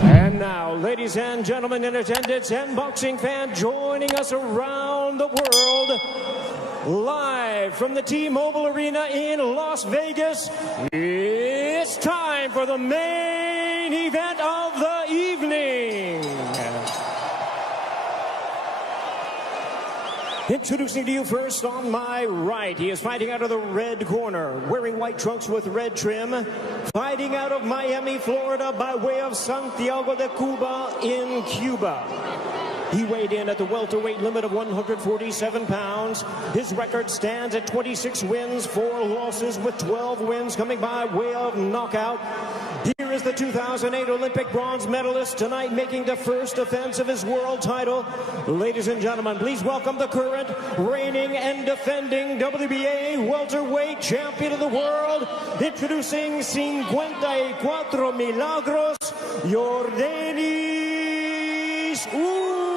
And now, ladies and gentlemen in attendance and boxing fans joining us around the world, live from the T-Mobile Arena in Las Vegas, it's time for the main event of the evening. Introducing to you first on my right, he is fighting out of the red corner, wearing white trunks with red trim, fighting out of Miami, Florida by way of Santiago de Cuba in Cuba. He weighed in at the welterweight limit of 147 pounds. His record stands at 26 wins, 4 losses, with 12 wins coming by way of knockout. Here is the 2008 Olympic bronze medalist tonight, making the first defense of his world title. Ladies and gentlemen, please welcome the current, reigning and defending WBA welterweight champion of the world, introducing 54 Milagros, Yordenis Ugas.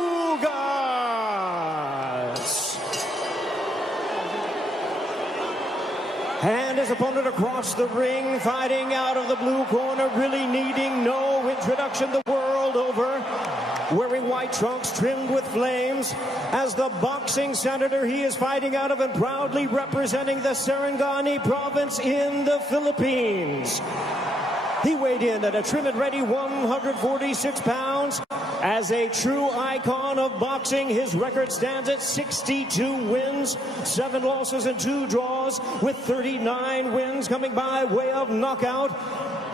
And his opponent across the ring, fighting out of the blue corner, really needing no introduction the world over, wearing white trunks trimmed with flames. As the boxing senator, he is fighting out of and proudly representing the Sarangani province in the Philippines. He weighed in at a trim and ready 146 pounds. As a true icon of boxing, his record stands at 62 wins, 7 losses and 2 draws, with 39 wins coming by way of knockout.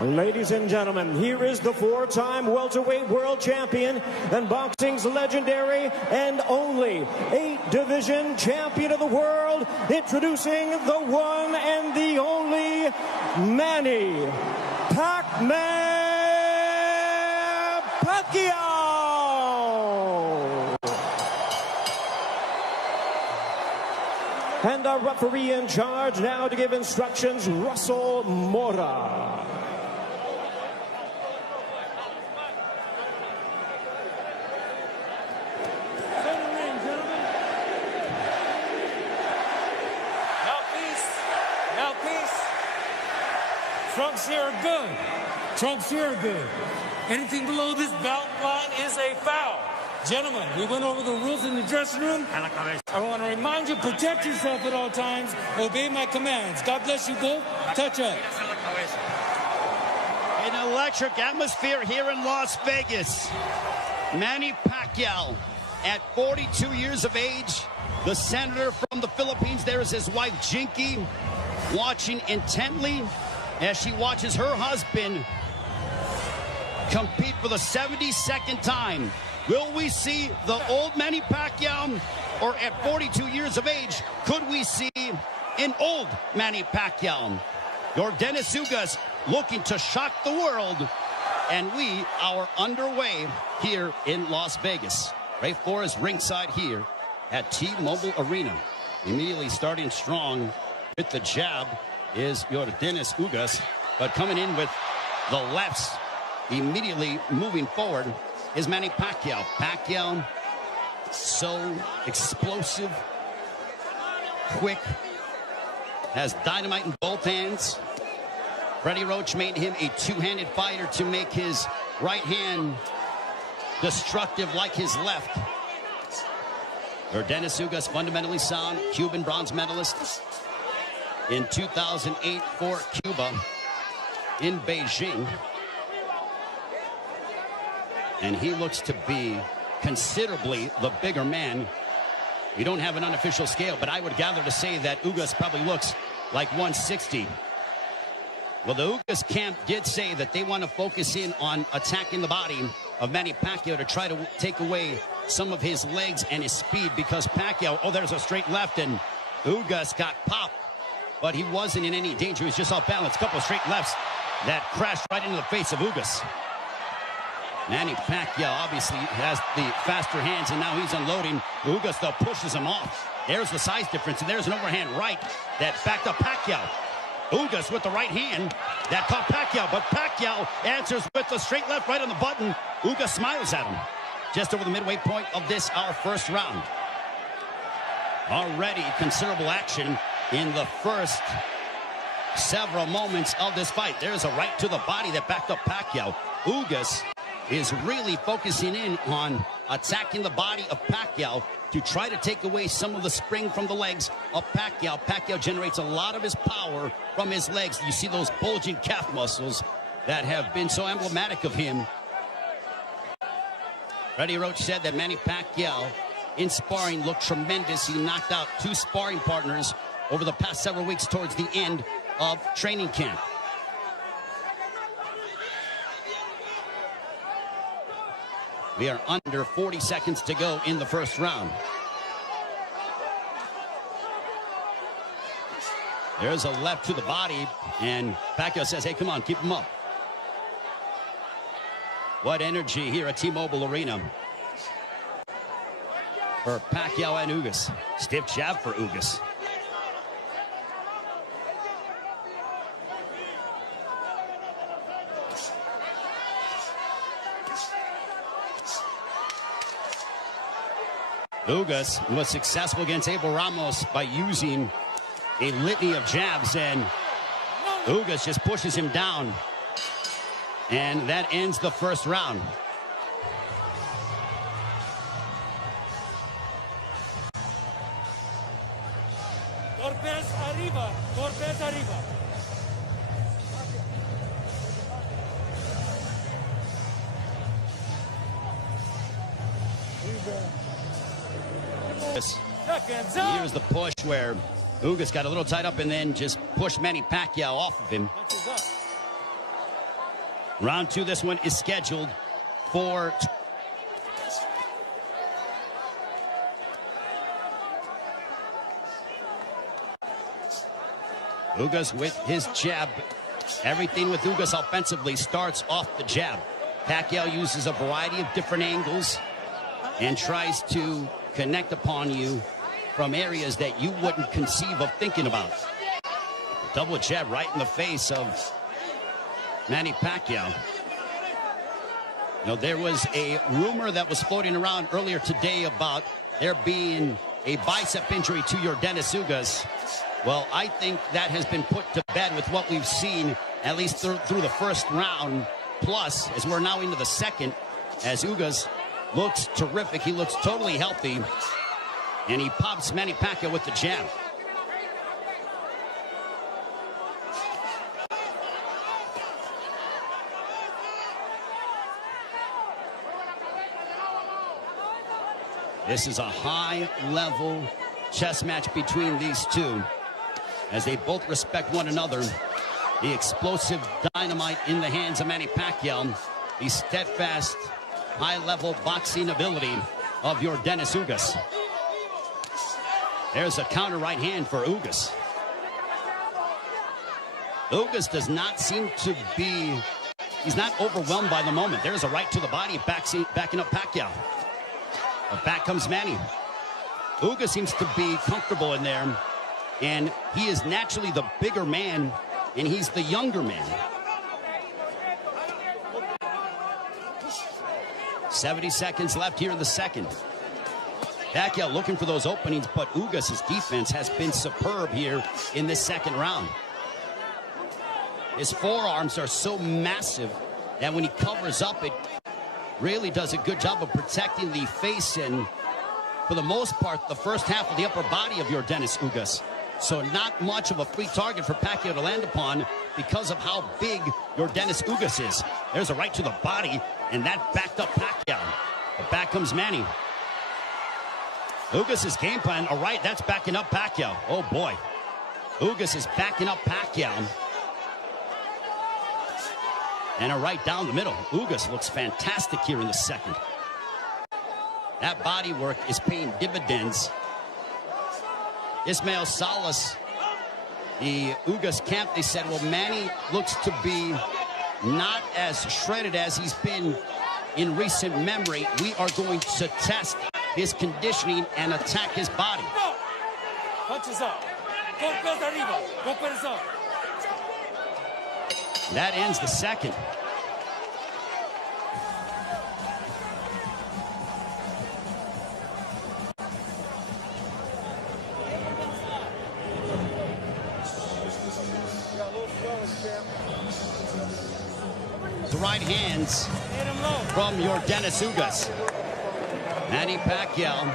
Ladies and gentlemen, here is the 4-time welterweight world champion and boxing's legendary and only 8-division champion of the world, introducing the one and the only Manny Pacquiao. And our referee in charge now to give instructions, Russell Mora. Trunks here are good. Trunks here are good. Anything below this belt line is a foul. Gentlemen, we went over the rules in the dressing room. I want to remind you, protect yourself at all times. Obey my commands. God bless you both. Touch up. An electric atmosphere here in Las Vegas. Manny Pacquiao, at 42 years of age, the senator from the Philippines. There is his wife, Jinky, watching intently as she watches her husband compete for the 72nd time. Will we see the old Manny Pacquiao, or at 42 years of age, could we see an old Manny Pacquiao? Yordenis Ugas looking to shock the world, and we are underway here in Las Vegas. Ray Flores ringside here at T-Mobile Arena. Immediately starting strong with the jab is Yordenis Ugas, but coming in with the lefts, immediately moving forward is Manny Pacquiao. Pacquiao, so explosive, quick, has dynamite in both hands. Freddie Roach made him a two-handed fighter to make his right hand destructive like his left. Yordenis Ugas, fundamentally sound, Cuban bronze medalist in 2008 for Cuba in Beijing. And he looks to be considerably the bigger man. We don't have an unofficial scale, but I would gather to say that Ugas probably looks like 160. Well, the Ugas camp did say that they want to focus in on attacking the body of Manny Pacquiao to try to take away some of his legs and his speed, because Pacquiao, oh, there's a straight left, and Ugas got popped. But he wasn't in any danger. He was just off balance. A couple of straight lefts that crashed right into the face of Ugas. Manny Pacquiao obviously has the faster hands, and now he's unloading. Ugas, though, pushes him off. There's the size difference, and there's an overhand right that backed up Pacquiao. Ugas with the right hand that caught Pacquiao, but Pacquiao answers with the straight left right on the button. Ugas smiles at him. Just over the midway point of this, our first round. Already considerable action in the first several moments of this fight. There's a right to the body that backed up Pacquiao. Ugas is really focusing in on attacking the body of Pacquiao to try to take away some of the spring from the legs of Pacquiao. Pacquiao generates a lot of his power from his legs. You see those bulging calf muscles that have been so emblematic of him. Freddie Roach said that Manny Pacquiao in sparring looked tremendous. He knocked out 2 sparring partners over the past several weeks towards the end of training camp. We are under 40 seconds to go in the first round. There's a left to the body, and Pacquiao says, hey, come on, keep him up. What energy here at T-Mobile Arena for Pacquiao and Ugas. Stiff jab for Ugas. Ugas was successful against Abel Ramos by using a litany of jabs, and Ugas just pushes him down. And that ends the first round. Torpes arriba, Torpes arriba. Here's the push where Ugas got a little tied up and then just pushed Manny Pacquiao off of him. Round 2, this one is scheduled for Ugas with his jab. Everything with Ugas offensively starts off the jab. Pacquiao uses a variety of different angles and tries to connect upon you from areas that you wouldn't conceive of thinking about. Double jab right in the face of Manny Pacquiao. You know, there was a rumor that was floating around earlier today about there being a bicep injury to your Dennis Ugas. Well, I think that has been put to bed with what we've seen, at least through the first round. Plus, as we're now into the second, as Ugas looks terrific. He looks totally healthy. And he pops Manny Pacquiao with the jab. This is a high-level chess match between these two, as they both respect one another. The explosive dynamite in the hands of Manny Pacquiao, the steadfast, high-level boxing ability of your Dennis Ugas. There's a counter right hand for Ugas. Ugas does not seem to be, he's not overwhelmed by the moment. There's a right to the body, backing up Pacquiao. But back comes Manny. Ugas seems to be comfortable in there, and he is naturally the bigger man, and he's the younger man. 70 seconds left here in the second. Pacquiao looking for those openings, but Ugas' defense has been superb here in this second round. His forearms are so massive that when he covers up, it really does a good job of protecting the face and, for the most part, the first half of the upper body of your Dennis Ugas. So not much of a free target for Pacquiao to land upon because of how big your Dennis Ugas is. There's a right to the body, and that backed up Pacquiao. But back comes Manny. Ugas' game plan, all right, that's backing up Pacquiao. Oh, boy. Ugas is backing up Pacquiao. And a right down the middle. Ugas looks fantastic here in the second. That body work is paying dividends. Ismael Salas, the Ugas camp, they said, well, Manny looks to be not as shredded as he's been in recent memory. We are going to test his conditioning and attack his body. Punches up. Golpes arriba. Golpes up. That ends the second. The right hands. Hit him low. from your Dennis Ugas. Manny Pacquiao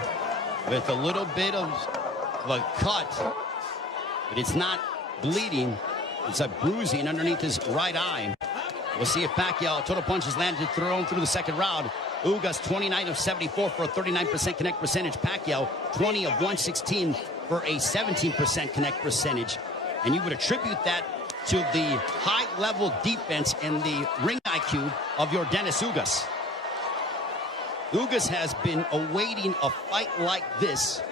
with a little bit of a cut, but it's not bleeding. It's a bruising underneath his right eye. We'll see if Pacquiao, total punches landed, thrown through the second round. Ugas 29 of 74 for a 39% connect percentage. Pacquiao 20 of 116 for a 17% connect percentage. And you would attribute that to the high-level defense and the ring IQ of your Dennis Ugas. Ugas has been awaiting a fight like this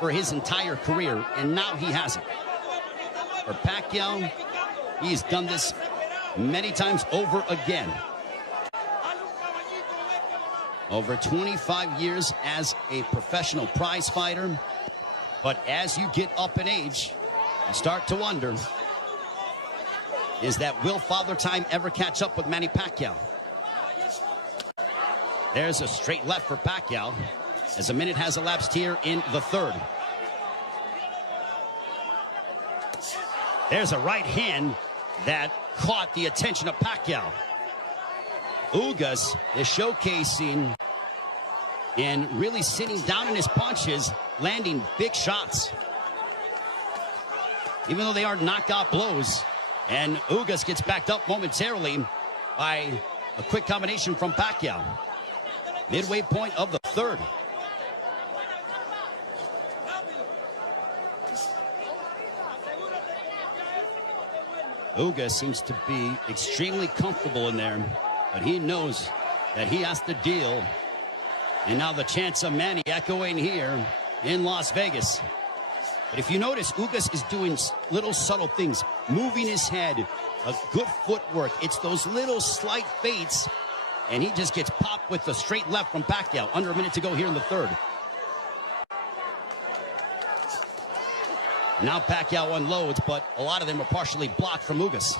for his entire career, and now he has it. For Pacquiao, he's done this many times over again. Over 25 years as a professional prize fighter. But as you get up in age, you start to wonder, is that will Father Time ever catch up with Manny Pacquiao? There's a straight left for Pacquiao as a minute has elapsed here in the third. There's a right hand that caught the attention of Pacquiao. Ugas is showcasing and really sitting down in his punches, landing big shots. Even though they are knockout blows. And Ugas gets backed up momentarily by a quick combination from Pacquiao. Midway point of the third. Ugas seems to be extremely comfortable in there, but he knows that he has to deal. And now the chants of Manny echoing here in Las Vegas. But if you notice, Ugas is doing little subtle things, moving his head, a good footwork. It's those little slight feints, and he just gets popped with the straight left from Pacquiao. Under a minute to go here in the third. Now Pacquiao unloads, but a lot of them are partially blocked from Ugas.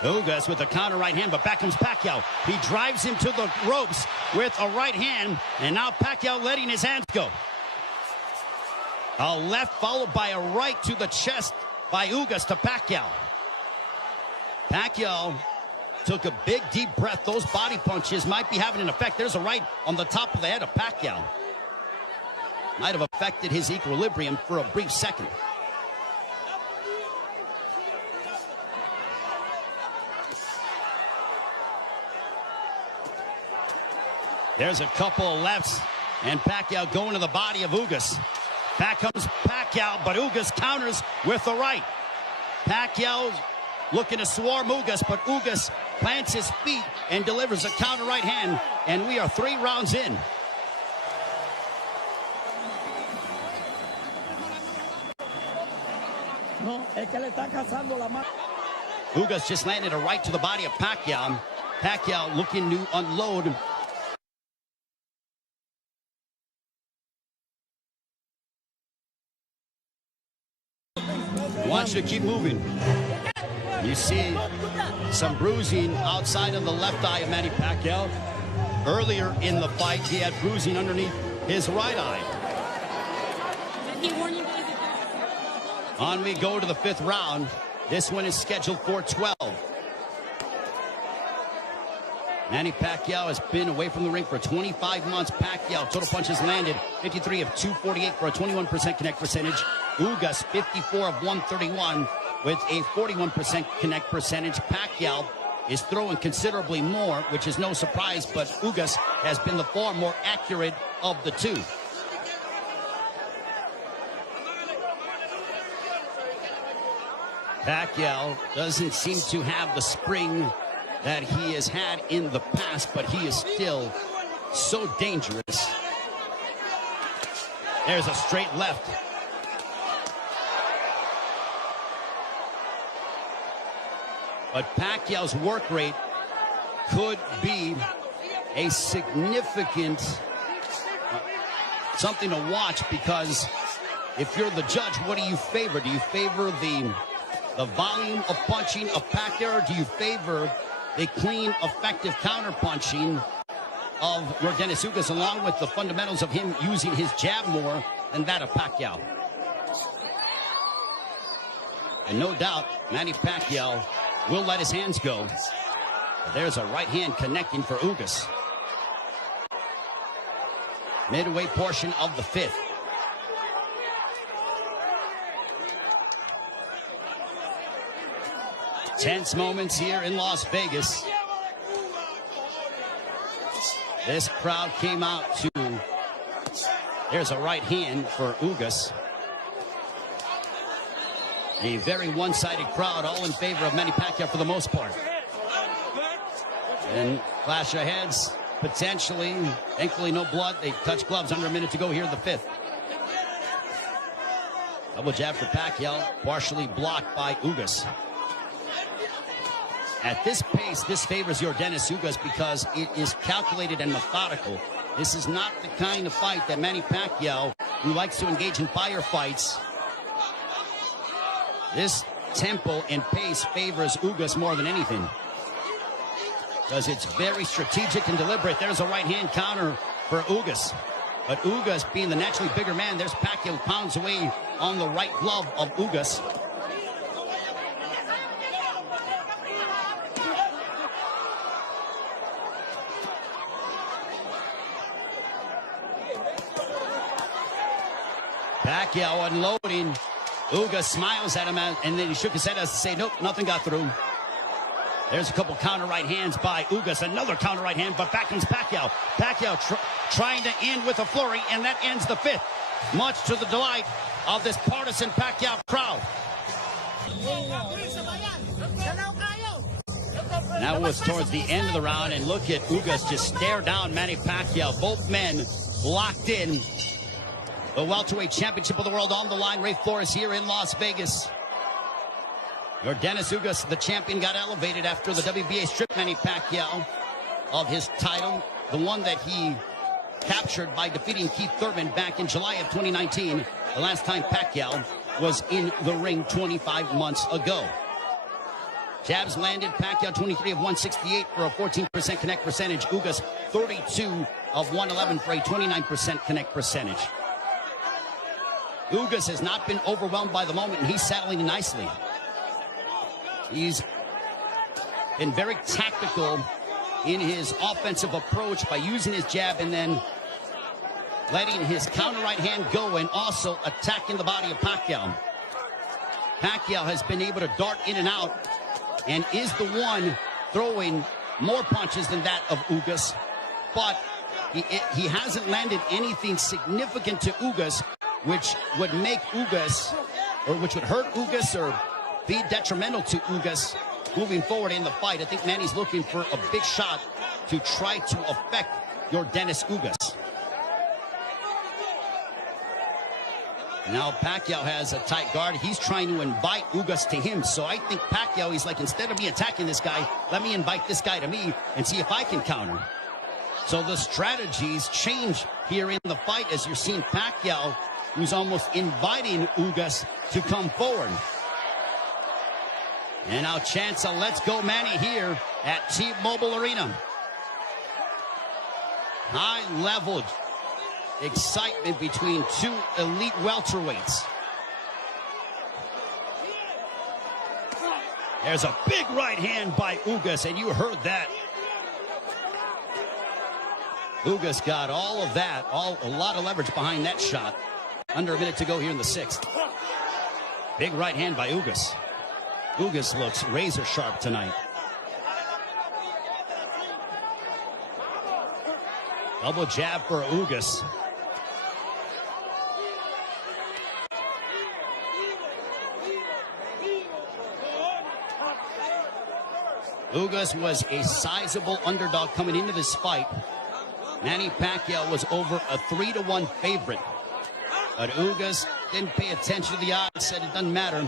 Ugas with a counter right hand, but back comes Pacquiao. He drives him to the ropes with a right hand, and now Pacquiao letting his hands go. A left followed by a right to the chest by Ugas to Pacquiao. Pacquiao took a big deep breath. Those body punches might be having an effect. There's a right on the top of the head of Pacquiao. Might have affected his equilibrium for a brief second. There's a couple of lefts, and Pacquiao going to the body of Ugas. Back comes Pacquiao, but Ugas counters with the right. Pacquiao looking to swarm Ugas, but Ugas plants his feet and delivers a counter right hand, and we are 3 rounds in. Ugas just landed a right to the body of Pacquiao. Pacquiao looking to unload. Wants you to keep moving. You see some bruising outside of the left eye of Manny Pacquiao. Earlier in the fight, he had bruising underneath his right eye. On we go to the 5th round. This one is scheduled for 12. Manny Pacquiao has been away from the ring for 25 months. Pacquiao, total punches landed 53 of 248 for a 21% connect percentage. Ugas, 54 of 131 with a 41% connect percentage. Pacquiao is throwing considerably more, which is no surprise, but Ugas has been the far more accurate of the two. Pacquiao doesn't seem to have the spring that he has had in the past, but he is still so dangerous. There's a straight left. But Pacquiao's work rate could be a significant something to watch, because if you're the judge, what do you favor? Do you favor the volume of punching of Pacquiao, or do you favor the clean, effective counter-punching of your Dennis Ugas, along with the fundamentals of him using his jab more than that of Pacquiao? And no doubt, Manny Pacquiao will let his hands go. There's a right hand connecting for Ugas. Midway portion of the fifth. Tense moments here in Las Vegas. This crowd came out to... There's a right hand for Ugas. A very one-sided crowd, all in favor of Manny Pacquiao for the most part. And clash of heads, potentially. Thankfully, no blood. They touch gloves under a minute to go here in the fifth. Double jab for Pacquiao, partially blocked by Ugas. At this pace, this favors Yordenis Ugas because it is calculated and methodical. This is not the kind of fight that Manny Pacquiao, who likes to engage in firefights. This tempo and pace favors Ugas more than anything, because it's very strategic and deliberate. There's a right-hand counter for Ugas. But Ugas, being the naturally bigger man, there's Pacquiao pounds away on the right glove of Ugas. Pacquiao unloading. Ugas smiles at him, and then he shook his head as to say, nope, nothing got through. There's a couple counter right hands by Ugas. Another counter right hand, but back comes Pacquiao. Pacquiao trying to end with a flurry, and that ends the fifth. Much to the delight of this partisan Pacquiao crowd. That was towards the end of the round, and look at Ugas just stare down Manny Pacquiao. Both men locked in. The welterweight championship of the world on the line. Ray Flores here in Las Vegas. Yordenis Ugas, the champion, got elevated after the WBA stripped Manny Pacquiao of his title, the one that he captured by defeating Keith Thurman back in July of 2019, the last time Pacquiao was in the ring 25 months ago. Jabs landed. Pacquiao 23 of 168 for a 14% connect percentage. Ugas 32 of 111 for a 29% connect percentage. Ugas has not been overwhelmed by the moment, and he's settling in nicely. He's been very tactical in his offensive approach by using his jab and then letting his counter right hand go and also attacking the body of Pacquiao. Pacquiao has been able to dart in and out and is the one throwing more punches than that of Ugas, but he hasn't landed anything significant to Ugas, which would make Ugas, or which would hurt Ugas or be detrimental to Ugas moving forward in the fight. I think Manny's looking for a big shot to try to affect Yordenis Ugas. Now Pacquiao has a tight guard. He's trying to invite Ugas to him. So I think Pacquiao, he's like, instead of me attacking this guy, let me invite this guy to me and see if I can counter. So the strategies change here in the fight as you're seeing Pacquiao, who's almost inviting Ugas to come forward. And now chance a let's go Manny here at T-Mobile Arena. High-level excitement between two elite welterweights. There's a big right hand by Ugas, and you heard that. Ugas got all of that, a lot of leverage behind that shot. Under a minute to go here in the sixth. Big right hand by Ugas. Ugas looks razor sharp tonight. Double jab for Ugas. Ugas was a sizable underdog coming into this fight. Manny Pacquiao was over a 3-1 favorite. But Ugas didn't pay attention to the odds, said it doesn't matter.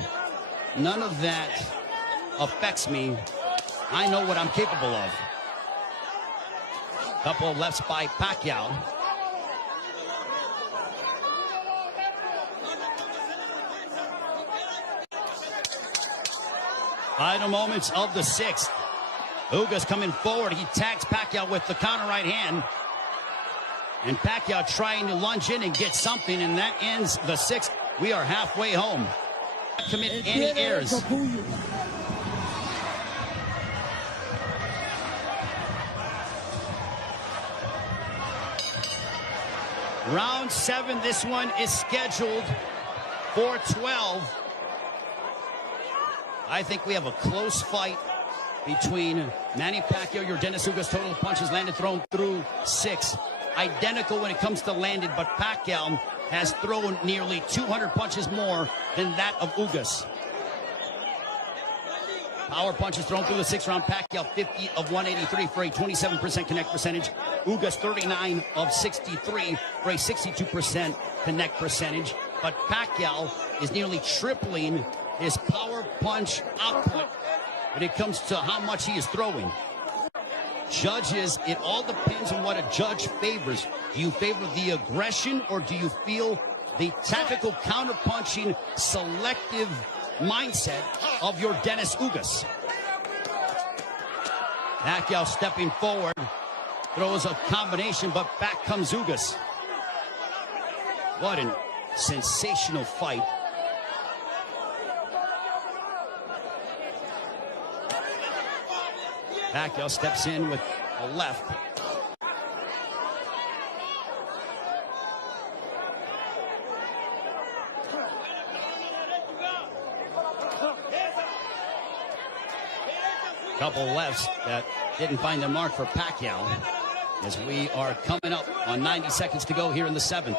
None of that affects me. I know what I'm capable of. Couple of lefts by Pacquiao. Final moments of the sixth. Ugas coming forward. He tags Pacquiao with the counter right hand. And Pacquiao trying to lunge in and get something, and that ends the sixth. We are halfway home. Not commit any errors. Round 7, this one is scheduled for 12. I think we have a close fight between Manny Pacquiao. Your Dennis Ugas total punches landed thrown through 6. Identical when it comes to landed, but Pacquiao has thrown nearly 200 punches more than that of Ugas. Power punches thrown through the 6th round. Pacquiao 50 of 183 for a 27% connect percentage. Ugas 39 of 63 for a 62% connect percentage. But Pacquiao is nearly tripling his power punch output when it comes to how much he is throwing. Judges, it all depends on what a judge favors. Do you favor the aggression, or do you feel the tactical counterpunching, selective mindset of your Dennis Ugas? Pacquiao stepping forward, throws a combination, but back comes Ugas. What a sensational fight. Pacquiao steps in with a left. Couple lefts that didn't find their mark for Pacquiao, as we are coming up on 90 seconds to go here in the 7th.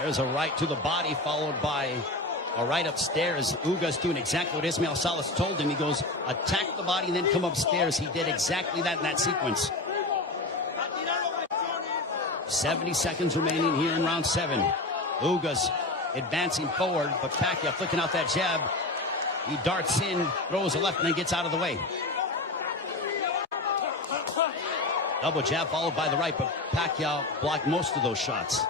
There's a right to the body, followed by a right upstairs. Ugas doing exactly what Ismael Salas told him. He goes, attack the body and then come upstairs. He did exactly that in that sequence. 70 seconds remaining here in round 7. Ugas advancing forward, but Pacquiao flicking out that jab. He darts in, throws a left, and then gets out of the way. Double jab followed by the right, but Pacquiao blocked most of those shots.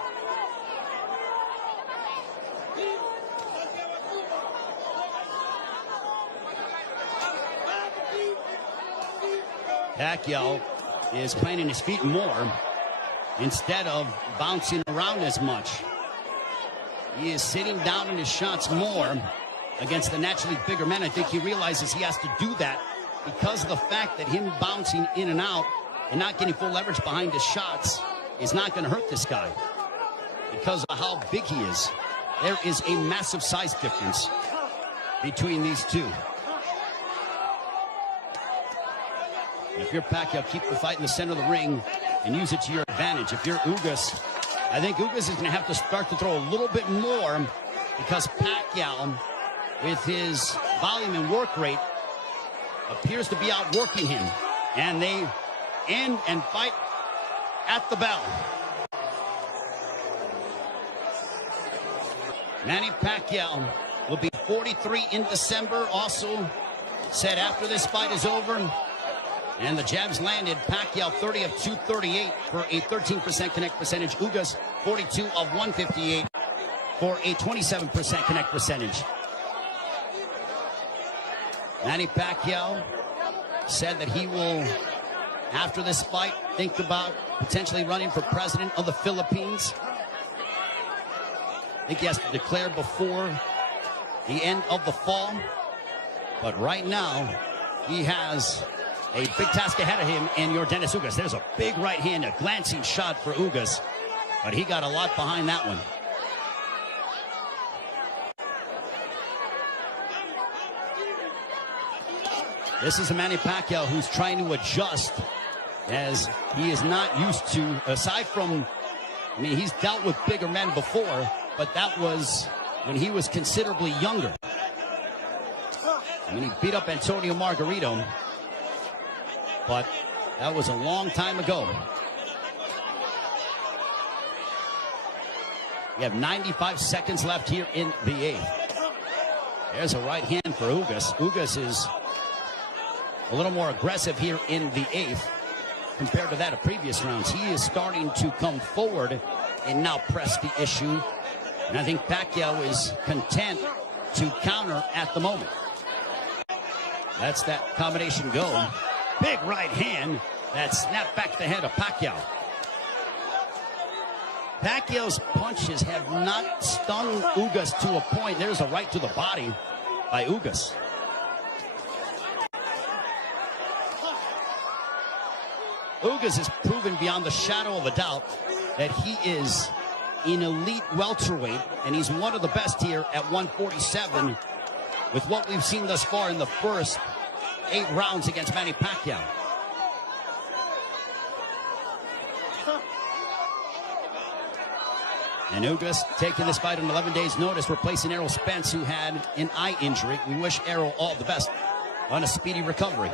Pacquiao is planting his feet more instead of bouncing around as much. He is sitting down in his shots more against the naturally bigger men. I think he realizes he has to do that because of the fact that him bouncing in and out and not getting full leverage behind his shots is not going to hurt this guy because of how big he is. There is a massive size difference between these two. If you're Pacquiao, keep the fight in the center of the ring and use it to your advantage. If you're Ugas, I think Ugas is going to have to start to throw a little bit more because Pacquiao, with his volume and work rate, appears to be outworking him. And they end and fight at the bell. Manny Pacquiao will be 43 in December. Also said after this fight is over, and the jabs landed, Pacquiao 30 of 238 for a 13% connect percentage. Ugas 42 of 158 for a 27% connect percentage. Manny Pacquiao said that he will, after this fight, think about potentially running for president of the Philippines. I think he has to declare before the end of the fall. But right now, he has a big task ahead of him in your Dennis Ugas. There's a big right hand, a glancing shot for Ugas, but he got a lot behind that one. This is a Manny Pacquiao who's trying to adjust, as he is not used to, aside from, I mean, he's dealt with bigger men before, but that was when he was considerably younger. I mean, he beat up Antonio Margarito, but that was a long time ago. We have 95 seconds left here in the 8th. There's a right hand for Ugas. Ugas is a little more aggressive here in the 8th compared to that of previous rounds. He is starting to come forward and now press the issue. And I think Pacquiao is content to counter at the moment. That's that combination go. Big right hand that snapped back the head of Pacquiao. Pacquiao's punches have not stung Ugas to a point. There's a right to the body by Ugas. Ugas has proven beyond the shadow of a doubt that he is an elite welterweight, and he's one of the best here at 147 with what we've seen thus far in the first 8 rounds against Manny Pacquiao. And Ugas taking this fight on 11 days' notice, replacing Errol Spence, who had an eye injury. We wish Errol all the best on a speedy recovery.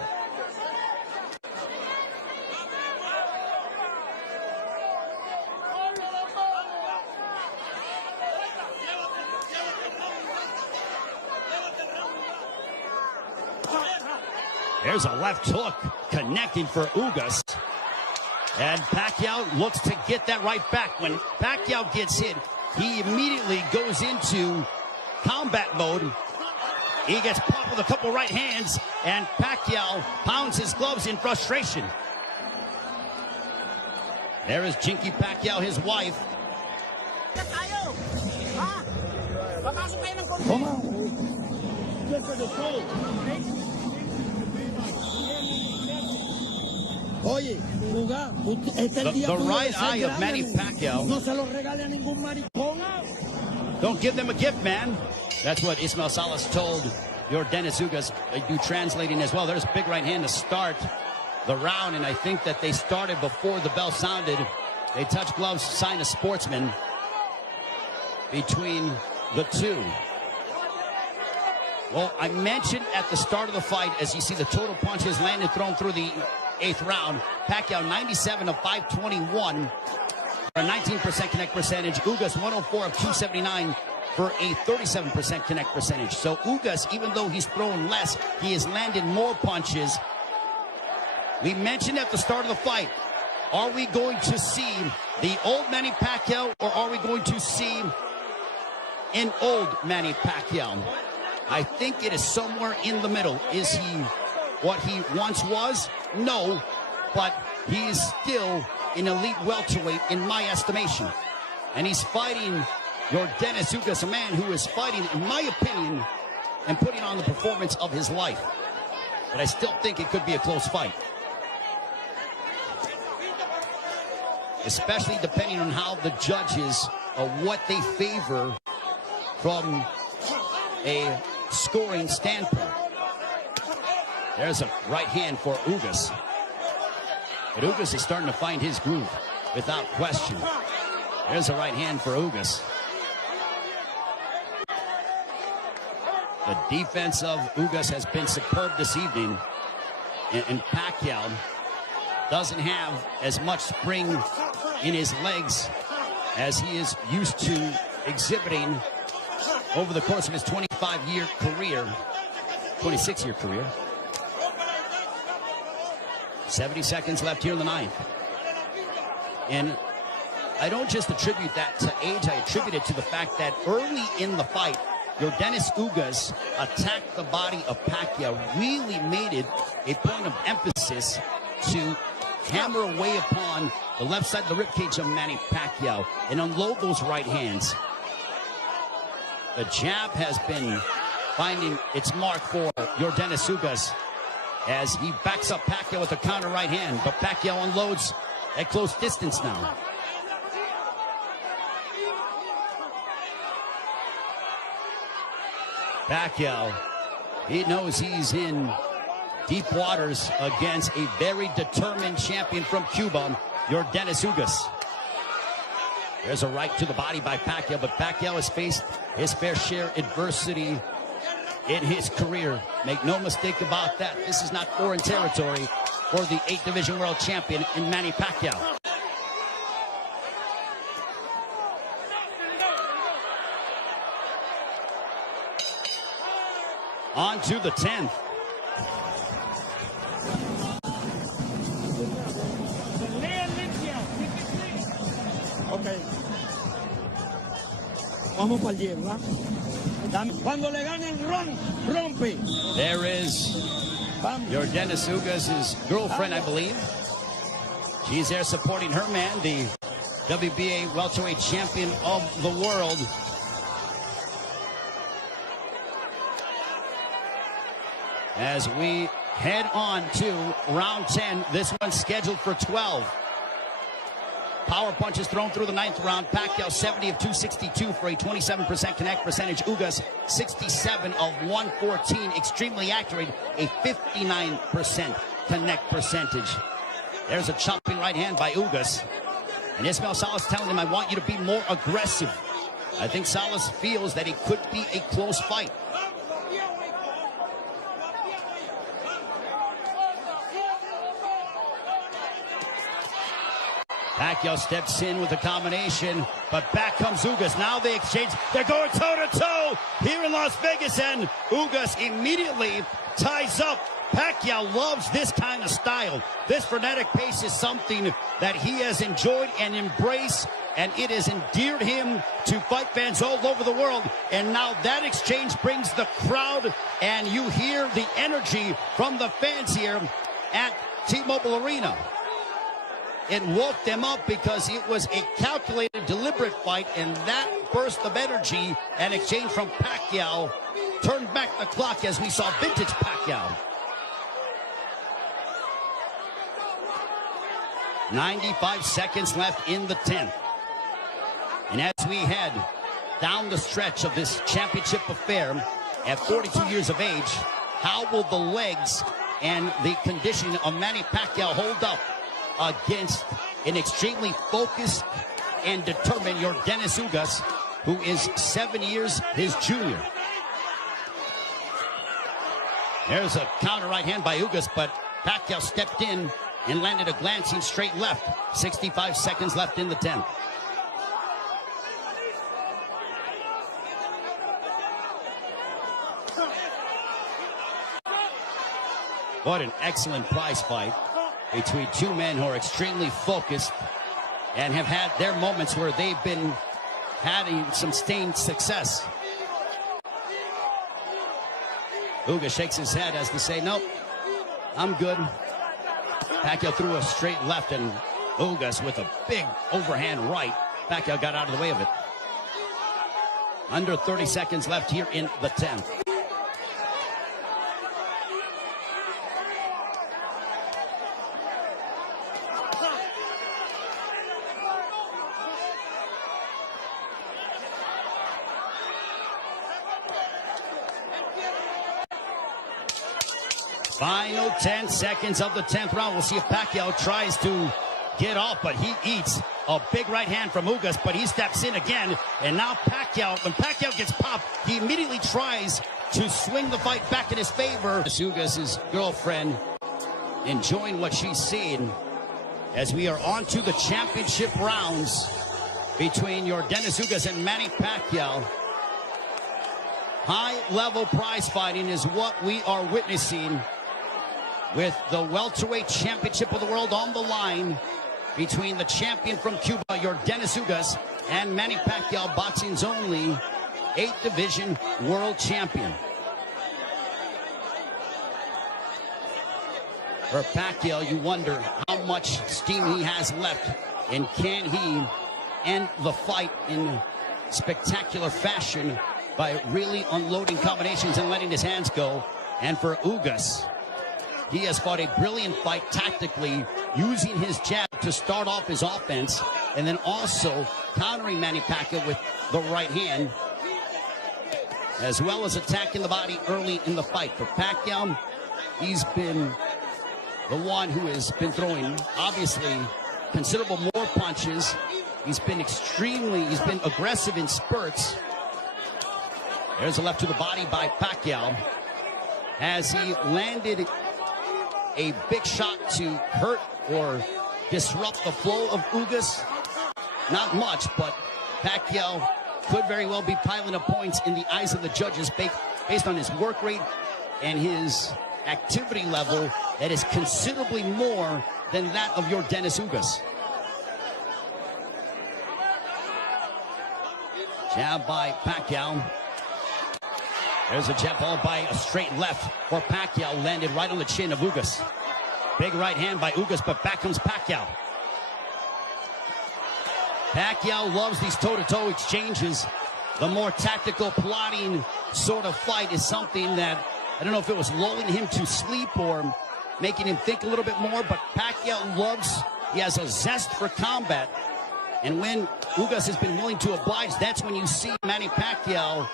There's a left hook connecting for Ugas. And Pacquiao looks to get that right back. When Pacquiao gets hit, he immediately goes into combat mode. He gets popped with a couple right hands, and Pacquiao pounds his gloves in frustration. There is Jinky Pacquiao, his wife. The right eye of Manny Pacquiao. Don't give them a gift, man. That's what Ismael Salas told your Dennis Ugas. They do translating as well. There's a big right hand to start the round, and I think that they started before the bell sounded. They touch gloves, sign a sportsman between the two. Well, I mentioned at the start of the fight, as you see the total punches landed, thrown through the 8th round, Pacquiao 97 of 521 for a 19% connect percentage. Ugas 104 of 279 for a 37% connect percentage. So Ugas, even though he's thrown less, he has landed more punches. We mentioned at the start of the fight, are we going to see the old Manny Pacquiao, or are we going to see an old Manny Pacquiao? I think it is somewhere in the middle. Is he what he once was? No, but he is still an elite welterweight in my estimation. And he's fighting your Dennis Ugas, a man who is fighting, in my opinion, and putting on the performance of his life. But I still think it could be a close fight. Especially depending on how the judges, what they favor from a scoring standpoint. There's a right hand for Ugas. But Ugas is starting to find his groove, without question. There's a right hand for Ugas. The defense of Ugas has been superb this evening. And Pacquiao doesn't have as much spring in his legs as he is used to exhibiting over the course of his 25-year career, 26-year career. 70 seconds left here in the 9th. And I don't just attribute that to age, I attribute it to the fact that early in the fight, your Dennis Ugas attacked the body of Pacquiao, really made it a point of emphasis to hammer away upon the left side of the ribcage of Manny Pacquiao and unload those right hands. The jab has been finding its mark for your Dennis Ugas as he backs up Pacquiao with a counter right hand, but Pacquiao unloads at close distance now. Pacquiao, he knows he's in deep waters against a very determined champion from Cuba, your Dennis Ugas. There's a right to the body by Pacquiao, but Pacquiao has faced his fair share of adversity in his career. Make no mistake about that. This is not foreign territory for the 8th Division World Champion in Manny Pacquiao. On to the 10th. Okay. Vamos para el 10, ¿verdad? Cuando le ganen, rompe. There is your Dennis Ugas' girlfriend, I believe. She's there supporting her man, the WBA welterweight champion of the world. As we head on to round 10. This one's scheduled for 12. Power punches thrown through the 9th round. Pacquiao 70 of 262 for a 27% connect percentage. Ugas 67 of 114. Extremely accurate, a 59% connect percentage. There's a chopping right hand by Ugas. And Ismael Salas telling him, I want you to be more aggressive. I think Salas feels that it could be a close fight. Pacquiao steps in with a combination, but back comes Ugas. Now they exchange. They're going toe-to-toe here in Las Vegas, and Ugas immediately ties up. Pacquiao loves this kind of style. This frenetic pace is something that he has enjoyed and embraced, and it has endeared him to fight fans all over the world. And now that exchange brings the crowd, and you hear the energy from the fans here at T-Mobile Arena. It woke them up because it was a calculated, deliberate fight, and that burst of energy and exchange from Pacquiao turned back the clock as we saw vintage Pacquiao. 95 seconds left in the 10th. And as we head down the stretch of this championship affair at 42 years of age, how will the legs and the conditioning of Manny Pacquiao hold up against an extremely focused and determined Yordenis Ugas, who is 7 years his junior? There's a counter right hand by Ugas, but Pacquiao stepped in and landed a glancing straight left. 65 seconds left in the 10th. What an excellent prize fight between two men who are extremely focused and have had their moments where they've been having some sustained success. Ugas shakes his head as to say, nope, I'm good. Pacquiao threw a straight left, and Ugas with a big overhand right. Pacquiao got out of the way of it. Under 30 seconds left here in the 10th. Final 10 seconds of the 10th round. We'll see if Pacquiao tries to get off, but he eats a big right hand from Ugas, but he steps in again. And now Pacquiao, when Pacquiao gets popped, he immediately tries to swing the fight back in his favor. Ugas' girlfriend enjoying what she's seeing as we are on to the championship rounds between Yordenis Ugas and Manny Pacquiao. High-level prize fighting is what we are witnessing, with the welterweight championship of the world on the line between the champion from Cuba, Yordenis Ugas, and Manny Pacquiao, boxing's only 8th division world champion. For Pacquiao, you wonder how much steam he has left, and can he end the fight in spectacular fashion by really unloading combinations and letting his hands go. And for Ugas, he has fought a brilliant fight tactically, using his jab to start off his offense, and then also countering Manny Pacquiao with the right hand, as well as attacking the body early in the fight. For Pacquiao, he's been the one who has been throwing, obviously, considerable more punches. He's been aggressive in spurts. There's a left to the body by Pacquiao as he landed a big shot to hurt or disrupt the flow of Ugas. Not much, but Pacquiao could very well be piling up points in the eyes of the judges based on his work rate and his activity level that is considerably more than that of Yordenis Ugas. Jab by Pacquiao. There's a jab followed by a straight left for Pacquiao, landed right on the chin of Ugas. Big right hand by Ugas, but back comes Pacquiao. Pacquiao loves these toe-to-toe exchanges. The more tactical, plotting sort of fight is something that I don't know if it was lulling him to sleep or making him think a little bit more, but Pacquiao he has a zest for combat. And when Ugas has been willing to oblige, that's when you see Manny Pacquiao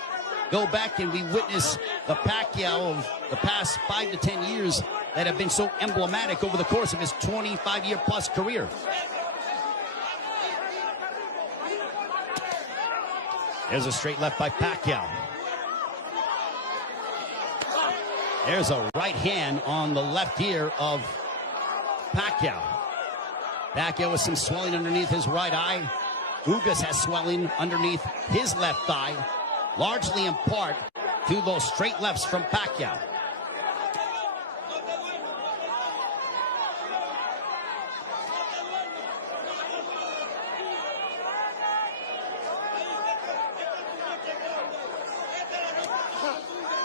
go back, and we witness the Pacquiao of the past 5 to 10 years that have been so emblematic over the course of his 25-year-plus career. There's a straight left by Pacquiao. There's a right hand on the left ear of Pacquiao. Pacquiao with some swelling underneath his right eye. Ugas has swelling underneath his left thigh, largely in part to those straight lefts from Pacquiao.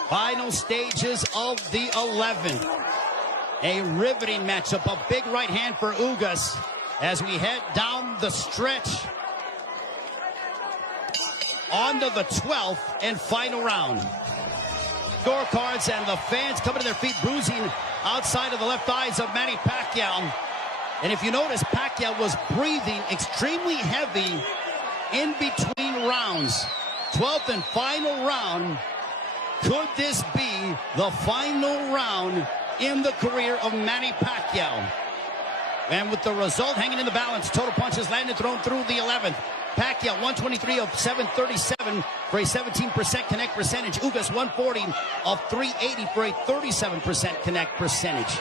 Final stages of the 11th. A riveting matchup, a big right hand for Ugas as we head down the stretch onto the 12th and final round. Scorecards and the fans coming to their feet, bruising outside of the left eyes of Manny Pacquiao. And if you notice, Pacquiao was breathing extremely heavy in between rounds. 12th and final round. Could this be the final round in the career of Manny Pacquiao? And with the result hanging in the balance, total punches landed thrown through the 11th. Pacquiao 123 of 737 for a 17% connect percentage. Ugas 140 of 380 for a 37% connect percentage.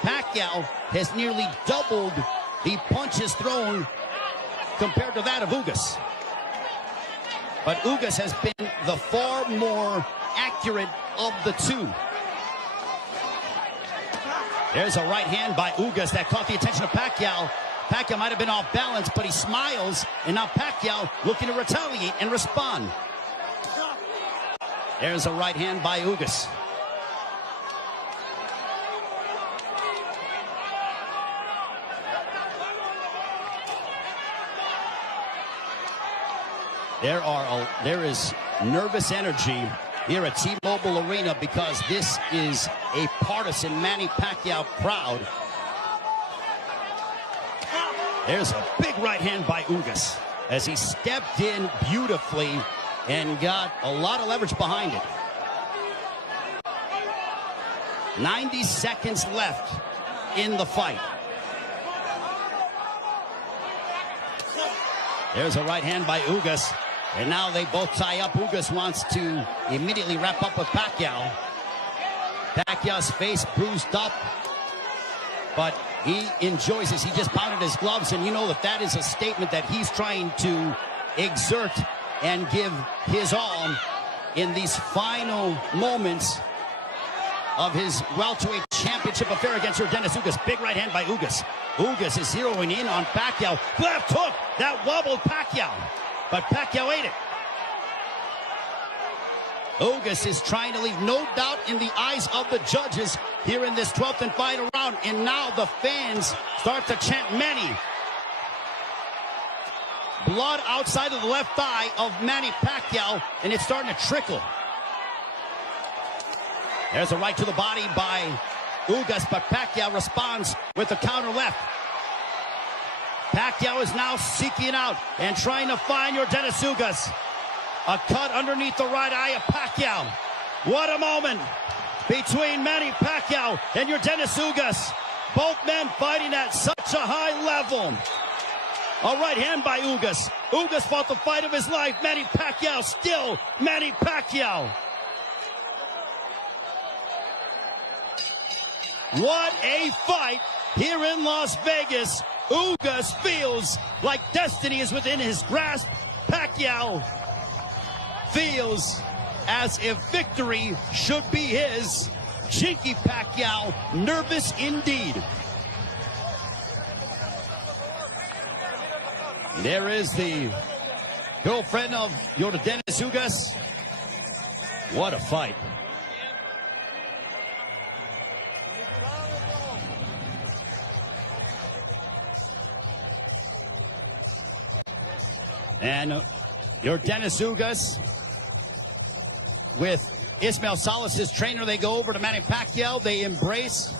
Pacquiao has nearly doubled the punches thrown compared to that of Ugas. But Ugas has been the far more accurate of the two. There's a right hand by Ugas that caught the attention of Pacquiao. Pacquiao might have been off balance, but he smiles, and now Pacquiao looking to retaliate and respond. There's a right hand by Ugas. There is nervous energy here at T-Mobile Arena because this is a partisan Manny Pacquiao crowd. There's a big right hand by Ugas as he stepped in beautifully and got a lot of leverage behind it. 90 seconds left in the fight. There's a right hand by Ugas. And now they both tie up. Ugas wants to immediately wrap up with Pacquiao. Pacquiao's face bruised up, but he enjoys this. He just pounded his gloves, and you know that is a statement that he's trying to exert and give his all in these final moments of his welterweight championship affair against Dennis Ugas. Big right hand by Ugas. Ugas is zeroing in on Pacquiao. Left hook that wobbled Pacquiao. But Pacquiao ate it. Ugas is trying to leave no doubt in the eyes of the judges here in this 12th and final round. And now the fans start to chant Manny. Blood outside of the left thigh of Manny Pacquiao, and it's starting to trickle. There's a right to the body by Ugas, but Pacquiao responds with a counter left. Pacquiao is now seeking out and trying to find Dennis Ugas. A cut underneath the right eye of Pacquiao. What a moment between Manny Pacquiao and Dennis Ugas. Both men fighting at such a high level. A right hand by Ugas. Ugas fought the fight of his life. Manny Pacquiao still Manny Pacquiao. What a fight here in Las Vegas. Ugas feels like destiny is within his grasp. Pacquiao feels as if victory should be his. Jinky Pacquiao, nervous indeed. There is the girlfriend of Dennis Ugas. What a fight. And Dennis Ugas with Ismael Salas' trainer. They go over to Manny Pacquiao. They embrace.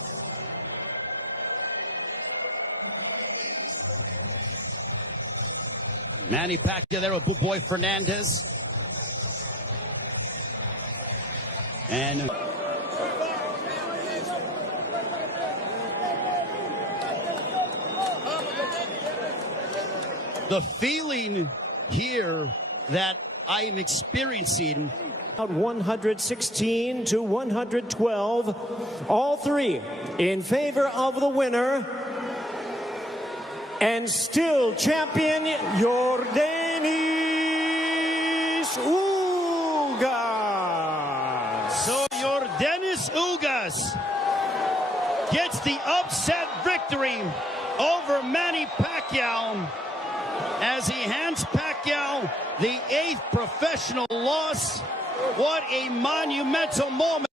Manny Pacquiao there with Boy Fernandez. And the feeling here that I am experiencing. 116 to 112, all three in favor of the winner, and still champion Yordenis Ugas. So Yordenis Ugas gets the upset victory over Manny Pacquiao as he hands Pacquiao the 8th professional loss. What a monumental moment.